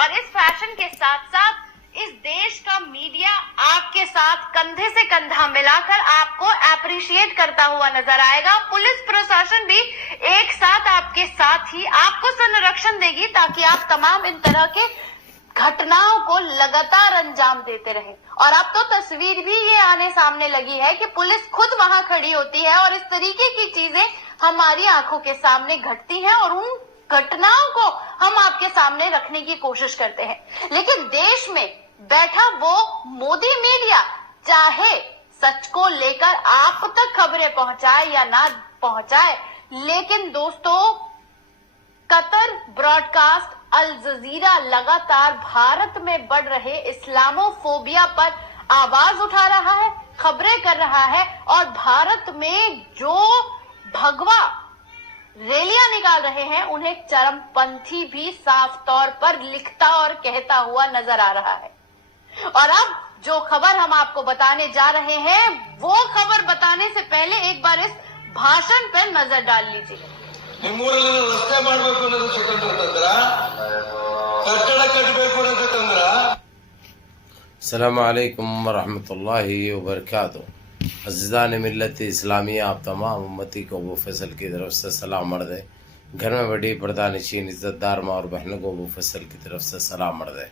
اور اس فیشن کے ساتھ ساتھ اس دیش کا میڈیا آپ کے ساتھ کندھے سے کندھا ملا کر آپ کو اپریشیٹ کرتا ہوا نظر آئے گا. پولیس پرشاسن بھی ایک ساتھ آپ کے ساتھ ہی آپ کو سنرکشن دے گی تاکہ آپ تمام ان طرح کے گھٹناؤں کو لگاتار انجام دیتے رہیں. اور اب تو تصویر بھی یہ آنے سامنے لگی ہے کہ پولیس خود وہاں کھڑی ہوتی ہے اور اس طریقے کی چیزیں ہماری آنکھوں کے سامنے گھٹتی ہیں اور ان گھٹناؤں کو ہم آپ کے سامنے رکھنے کی کوشش کرتے ہیں. لیکن دیش میں بیٹھا وہ مودی میڈیا چاہے سچ کو لے کر آپ تک خبریں پہنچائے یا نہ پہنچائے، لیکن دوستو قطر براڈ کاسٹ الجزیرہ لگاتار بھارت میں بڑھ رہے اسلامو فوبیا پر آواز اٹھا رہا ہے، خبریں کر رہا ہے، اور بھارت میں جو بھگوا ریلیاں نکال رہے ہیں انہیں چرم پنتھی بھی صاف طور پر لکھتا اور کہتا ہوا نظر آ رہا ہے. اور اب جو خبر ہم آپ کو بتانے جا رہے ہیں وہ خبر بتانے سے پہلے ایک بار اس بھاشن پر نظر ڈال لیجیے. ನಿಮ್ಮೂರಲ್ಲಿ ರಸ್ತೆ ಮಾಡಬೇಕು ಅನ್ನೋದು ಸ್ವತಂತ್ರ ತಂದ್ರ, ಕಟ್ಟಡ ಕಟ್ಟಬೇಕು ಅನ್ನೋದು ತಂದ್ರ. السلام علیکم ورحمۃ اللہ وبرکاتہ. عزیزان ملت اسلامیہ، آپ تمام امتی کو ابو فیصل کی طرف سے سلام مرد ہے. گھر میں بڑی پردہ نشین عزت دار ماں اور بہنوں کو ابو فیصل کی طرف سے سلام مرد ہے.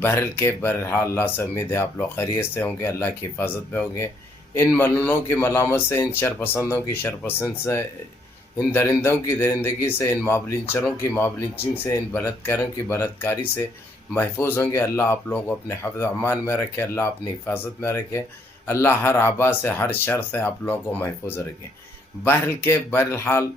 بہرحال اللہ سے امید ہے آپ لوگ خیریت سے ہوں گے، اللہ کی حفاظت میں ہوں گے. ان ملنوں کی ملامت سے، ان شرپسندوں کی شرپسند سے، ان درندوں کی درندگی سے، ان مابلنچروں کی مابلنچنگ سے، ان بلتکاروں کی بلتکاری سے محفوظ ہوں گے. اللہ آپ لوگوں کو اپنے حفظ امان میں رکھے، اللہ اپنی حفاظت میں رکھے، اللہ ہر آبا سے، ہر شر سے آپ لوگوں کو محفوظ رکھے. بہرحال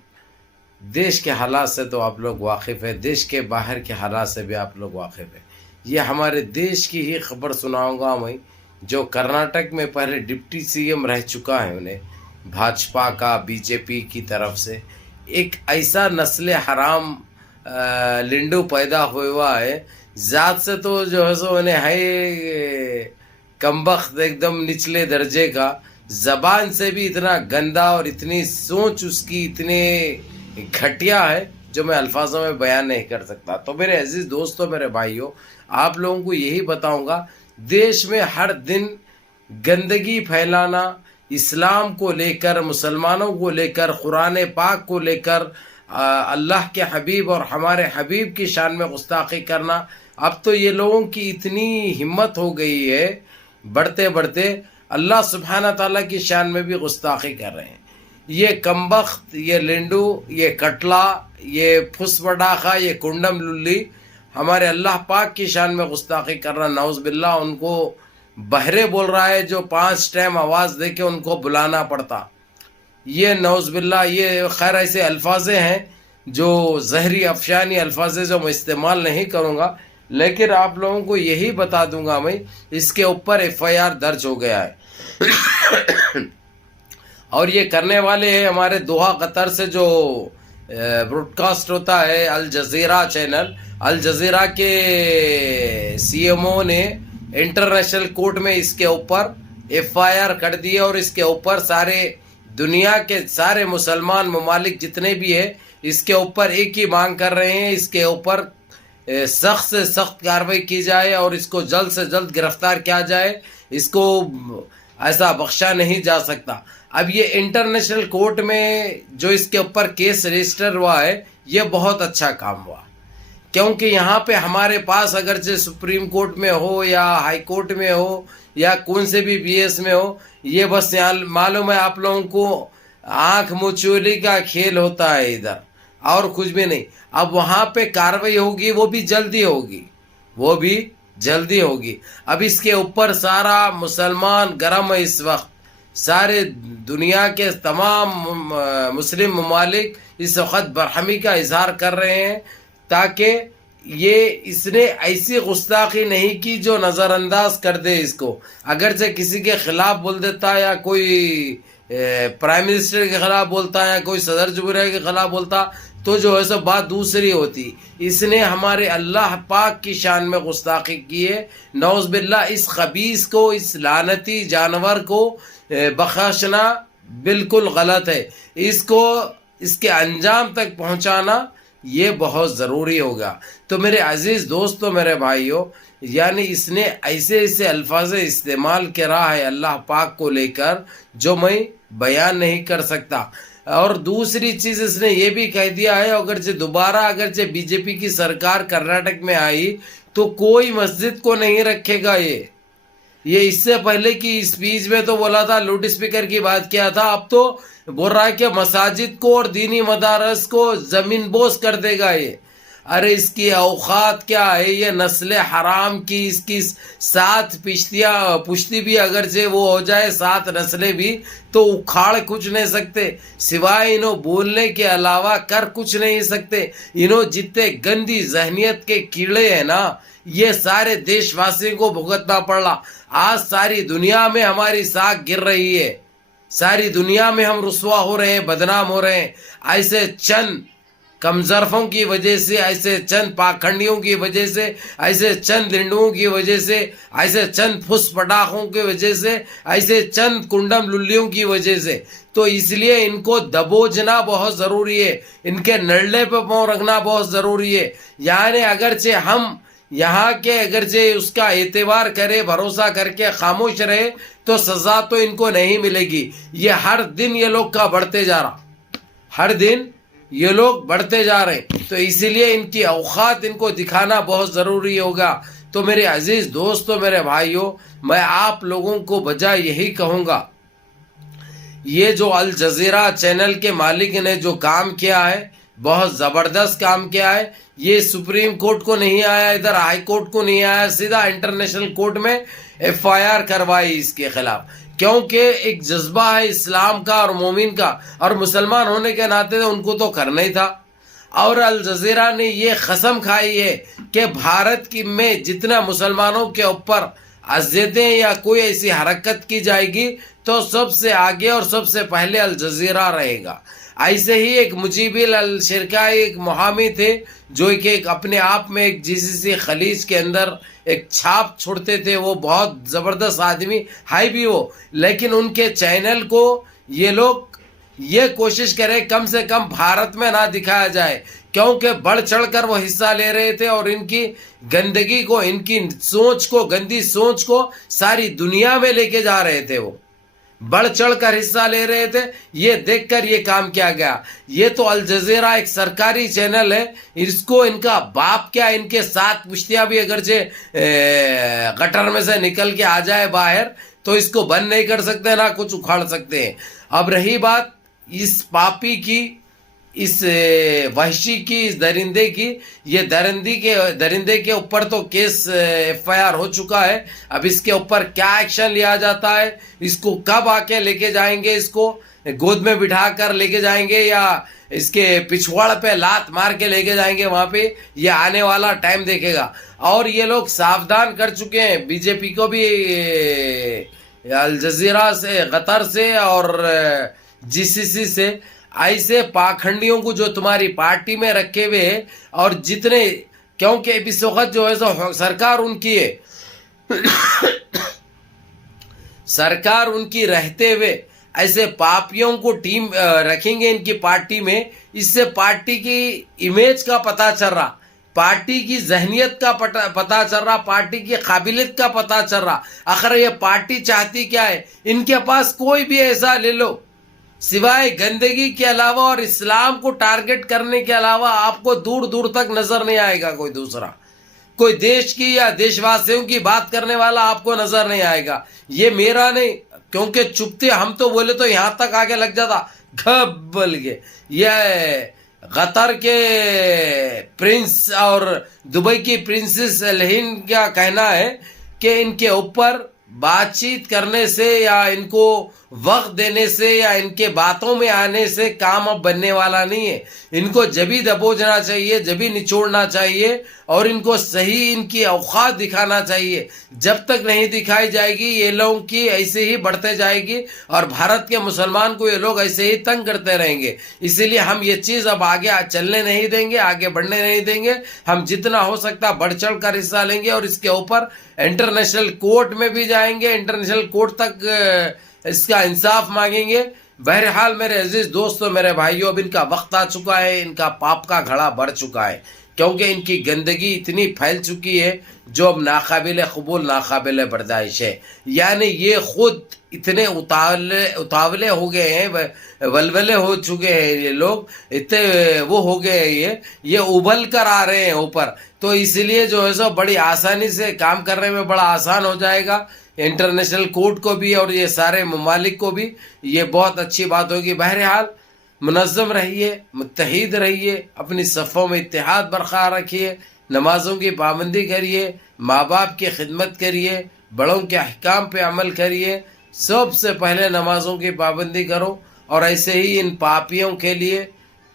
دیش کے حالات سے تو آپ لوگ واقف ہیں، دیش کے باہر کے حالات سے بھی آپ لوگ واقف ہیں. یہ ہمارے دیش کی ہی خبر سناؤں گا میں، جو کرناٹک میں پہلے ڈپٹی سی ایم رہ چکا ہے، انہیں بھاجپا کا بی جے پی کی طرف سے ایک ایسا نسل حرام لنڈو پیدا ہوا ہے. ذات سے تو جو ہے سو انہیں ہے کمبخت ایک دم نچلے درجے کا، زبان سے بھی اتنا گندا اور اتنی سوچ اس کی اتنے گھٹیا ہے جو میں الفاظوں میں بیان نہیں کر سکتا. تو میرے عزیز دوستوں، میرے بھائیوں، آپ لوگوں کو یہی بتاؤں گا، دیش میں ہر دن گندگی پھیلانا، اسلام کو لے کر، مسلمانوں کو لے کر، قرآن پاک کو لے کر، اللہ کے حبیب اور ہمارے حبیب کی شان میں گستاخی کرنا، اب تو یہ لوگوں کی اتنی ہمت ہو گئی ہے، بڑھتے بڑھتے اللہ سبحانہ تعالیٰ کی شان میں بھی گستاخی کر رہے ہیں. یہ کمبخت، یہ لنڈو، یہ کٹلا، یہ پھس بڑاخا، یہ کنڈم للی ہمارے اللہ پاک کی شان میں گستاخی کر رہا. نعوذ باللہ ان کو بہرے بول رہا ہے جو 5 ٹائم آواز دے کے ان کو بلانا پڑتا. یہ نعوذ باللہ، یہ خیر ایسے الفاظ ہیں جو زہری افشانی الفاظ جو میں استعمال نہیں کروں گا، لیکن آپ لوگوں کو یہی بتا دوں گا میں، اس کے اوپر FIR درج ہو گیا ہے. اور یہ کرنے والے ہیں ہمارے دوحہ قطر سے جو براڈ کاسٹ ہوتا ہے الجزیرہ چینل. الجزیرہ کے CMO نے انٹرنیشنل کورٹ میں اس کے اوپر FIR کر دی اور اس کے اوپر سارے دنیا کے سارے مسلمان ممالک جتنے بھی ہیں اس کے اوپر ایک ہی مانگ کر رہے ہیں، اس کے اوپر سخت سے سخت کارروائی کی جائے اور اس کو جلد سے جلد گرفتار کیا جائے. اس کو ایسا بخشا نہیں جا سکتا. اب یہ انٹرنیشنل کورٹ میں جو اس کے اوپر کیس رجسٹر ہوا ہے، یہ بہت اچھا کام ہوا، کیونکہ یہاں پہ ہمارے پاس اگرچہ سپریم کورٹ میں ہو یا ہائی کورٹ میں ہو یا کون سے بھی BS میں ہو، یہ بس یہاں معلوم ہے آپ لوگوں کو آنکھ مچولی کا کھیل ہوتا ہے ادھر، اور کچھ بھی نہیں. اب وہاں پہ کارروائی ہوگی، وہ بھی جلدی ہوگی، وہ بھی جلدی ہوگی. اب اس کے اوپر سارا مسلمان گرم ہے اس وقت، سارے دنیا کے تمام مسلم ممالک اس وقت برہمی کا اظہار کر رہے ہیں تاکہ اس نے ایسی گستاخی نہیں کی جو نظر انداز کر دے اس کو. اگرچہ کسی کے خلاف بول دیتا یا کوئی پرائم منسٹر کے خلاف بولتا یا کوئی صدر جمہوریہ کے خلاف بولتا تو جو ہے سب بات دوسری ہوتی. اس نے ہمارے اللہ پاک کی شان میں گستاخی کی ہے. نعوذ باللہ، اس خبیث کو، اس لعنتی جانور کو بخشنا بالکل غلط ہے. اس کو اس کے انجام تک پہنچانا یہ بہت ضروری ہوگا. تو میرے عزیز دوستو، میرے بھائیوں، یعنی اس نے ایسے ایسے الفاظ استعمال کرا ہے اللہ پاک کو لے کر جو میں بیان نہیں کر سکتا. اور دوسری چیز اس نے یہ بھی کہہ دیا ہے اگرچہ دوبارہ اگرچہ بی جے پی کی سرکار کرناٹک میں آئی تو کوئی مسجد کو نہیں رکھے گا. یہ اس سے پہلے کی اسپیچ میں تو بولا تھا، لاؤڈ اسپیکر کی بات کیا تھا، اب تو بول رہا ہے کہ مساجد کو اور دینی مدارس کو زمین بوس کر دے گا. یہ ارے اس کی اوقات کیا ہے؟ یہ نسل حرام کی اس کی 7 پشتی بھی اگرچہ وہ ہو جائے 7 نسلیں بھی تو اکھاڑ کچھ نہیں سکتے، سوائے انہوں بولنے کے علاوہ کر کچھ نہیں سکتے. انہوں جتنے گندی ذہنیت کے کیڑے ہیں نا، یہ سارے دیش واسیوں کو بھگتنا پڑ رہا. آج ساری دنیا میں ہماری ساکھ گر رہی ہے، ساری دنیا میں ہم رسوا ہو رہے ہیں، بدنام ہو رہے ہیں. ایسے چند کمزرفوں کی وجہ سے، ایسے چند پاکھنڈیوں کی وجہ سے، ایسے چند لنڈوں کی وجہ سے، ایسے چند پھس پٹاخوں کی وجہ سے، ایسے چند کنڈم للیوں کی وجہ سے. تو اس لیے ان کو دبوچنا بہت ضروری ہے، ان کے نرلے پہ پاؤں رکھنا بہت ضروری ہے. یعنی اگرچہ ہم یہاں کے اگرچہ اس کا اعتبار کرے، بھروسہ کر کے خاموش رہے تو سزا تو ان کو نہیں ملے گی. یہ ہر دن یہ لوگ کا بڑھتے جا رہا، ہر دن یہ لوگ بڑھتے جا رہے، تو اسی لیے ان کی اوقات ان کو دکھانا بہت ضروری ہوگا. تو میرے عزیز دوستو، میرے بھائیوں، میں آپ لوگوں کو بجائے یہی کہوں گا، یہ جو الجزیرہ چینل کے مالک نے جو کام کیا ہے بہت زبردست کام کیا ہے. یہ سپریم کورٹ کو نہیں آیا، ادھر ہائی کورٹ کو نہیں آیا، سیدھا انٹرنیشنل کورٹ میں FIR کروائی اس کے خلاف، کیونکہ ایک جذبہ ہے اسلام کا اور مومن کا، اور مسلمان ہونے کے ناطے ان کو تو کرنا ہی تھا. اور الجزیرہ نے یہ قسم کھائی ہے کہ بھارت کی میں جتنا مسلمانوں کے اوپر اذیتیں یا کوئی ایسی حرکت کی جائے گی تو سب سے آگے اور سب سے پہلے الجزیرہ رہے گا. ایسے ہی ایک مجیب الشرکا ایک محامی تھے جو کہ ایک اپنے آپ میں ایک GCC خلیج کے اندر ایک چھاپ چھوڑتے تھے. وہ بہت زبردست آدمی ہے بھی وہ، لیکن ان کے چینل کو یہ لوگ یہ کوشش کرے کم سے کم بھارت میں نہ دکھایا جائے، کیونکہ بڑھ چڑھ کر وہ حصہ لے رہے تھے اور ان کی گندگی کو، ان کی سوچ کو، گندی سوچ کو ساری دنیا میں لے کے جا رہے تھے. وہ بڑھ چڑھ کر حصہ لے رہے تھے. یہ دیکھ کر یہ کام کیا گیا. یہ تو الجزیرہ ایک سرکاری چینل ہے، اس کو ان کا باپ کیا، ان کے 7 پشتیاں بھی اگرچہ گٹر میں سے نکل کے آ جائے باہر تو اس کو بند نہیں کر سکتے، نہ کچھ اکھاڑ سکتے ہیں. اب رہی بات اس پاپی کی، اس وحشی کی، اس درندے کی، یہ درندے کے اوپر تو کیس FIR ہو چکا ہے. اب اس کے اوپر کیا ایکشن لیا جاتا ہے، اس کو کب آ کے لے کے جائیں گے، اس کو گود میں بٹھا کر لے کے جائیں گے یا اس کے پچھوڑ پہ لات مار کے لے کے جائیں گے وہاں پہ، یہ آنے والا ٹائم دیکھے گا. اور یہ لوگ ساودھان کر چکے ہیں، بی جے پی کو بھی الجزیرہ سے، قطر سے اور GCC سے، ایسے پاکھنڈیوں کو جو تمہاری پارٹی میں رکھے ہوئے ہیں اور جتنے، کیونکہ اس وقت جو ہے سو سرکار ان کی ہے، سرکار ان کی رہتے ہوئے ایسے پاپیوں کو ٹیم رکھیں گے ان کی پارٹی میں. اس سے پارٹی کی امیج کا پتہ چل رہا، پارٹی کی ذہنیت کا پتہ چل رہا، پارٹی کی قابلیت کا پتہ چل رہا. آخر یہ پارٹی چاہتی کیا ہے؟ ان کے پاس کوئی بھی ایسا لے لو سوائے گندگی کے علاوہ اور اسلام کو ٹارگٹ کرنے کے علاوہ آپ کو دور دور تک نظر نہیں آئے گا. کوئی دوسرا، کوئی دیش کی یا دیش واسیوں کی بات کرنے والا آپ کو نظر نہیں آئے گا. یہ میرا نہیں، کیونکہ چپتے ہم تو بولے تو یہاں تک آگے لگ جاتا گھبل کے. یہ قطر کے پرنس اور دبئی کی پرنسس الہند کا کہنا ہے کہ ان کے اوپر بات چیت کرنے سے یا ان کو وقت دینے سے یا ان کے باتوں میں آنے سے کام اب بننے والا نہیں ہے. ان کو جبھی دبوچنا چاہیے، جبھی نچوڑنا چاہیے اور ان کو صحیح ان کی اوقات دکھانا چاہیے. جب تک نہیں دکھائی جائے گی یہ لوگوں کی ایسے ہی بڑھتے جائے گی اور بھارت کے مسلمان کو یہ لوگ ایسے ہی تنگ کرتے رہیں گے. اسی لیے ہم یہ چیز اب آگے چلنے نہیں دیں گے، آگے بڑھنے نہیں دیں گے. ہم جتنا ہو سکتا بڑھ چڑھ کر حصہ لیں گے اور اس کے اوپر انٹرنیشنل کورٹ میں بھی جائیں گے، انٹرنیشنل کورٹ تک اس کا انصاف مانگیں گے. بہرحال میرے عزیز دوستوں میرے بھائیوں اب ان کا وقت آ چکا ہے, ان کا پاپ کا گھڑا بڑھ چکا ہے, کیونکہ ان کی گندگی اتنی پھیل چکی ہے جو اب ناقابل قبول ناقابل برداشت ہے. یعنی یہ خود اتنے اتاولے ہو گئے ہیں, ولولے ہو چکے ہیں, یہ لوگ اتنے وہ ہو گئے ہیں, یہ ابل کر آ رہے ہیں اوپر. تو اس لیے جو ہے سو بڑی آسانی سے کام کرنے میں بڑا آسان ہو جائے گا انٹرنیشنل کورٹ کو بھی اور یہ سارے ممالک کو بھی, یہ بہت اچھی بات ہوگی. بہرحال منظم رہیے, متحد رہیے, اپنی صفوں میں اتحاد برقرار رکھیے, نمازوں کی پابندی کریے, ماں باپ کی خدمت کریے, بڑوں کے احکام پہ عمل کریے. سب سے پہلے نمازوں کی پابندی کرو, اور ایسے ہی ان پاپیوں کے لیے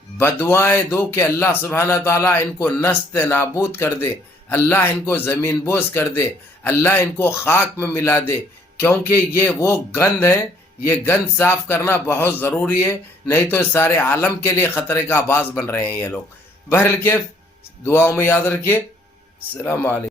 بدوائیں دو کہ اللہ سبحانہ تعالیٰ ان کو نست نابود کر دے, اللہ ان کو زمین بوس کر دے, اللہ ان کو خاک میں ملا دے, کیونکہ یہ وہ گند ہے, یہ گند صاف کرنا بہت ضروری ہے, نہیں تو سارے عالم کے لیے خطرے کا باعث بن رہے ہیں یہ لوگ. بہرحال کیف دعاؤں میں یاد رکھیے. السلام علیکم.